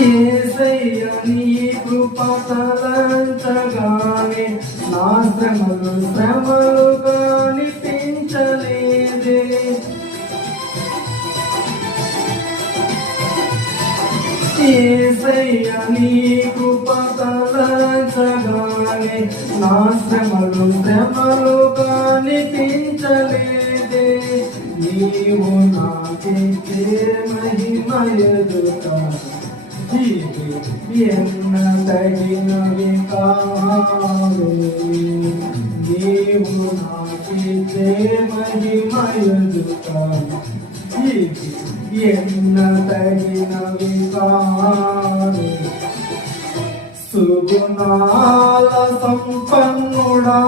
యేసయ్య నీ కృప తలంచగానే నా శ్రమలుగా అనిపించలేదే. యేసయ్య నీ కృప తలంచగానే నా శ్రమలుగా అనిపించలేదే. నీవు నాకిచ్చే మహిమయదుట ఎన్నదగినవి కావే. నీవు నాకిచ్చే మహిమయదుట ఎన్నదగినవి కావే. సుగుణాల సంపన్నుడా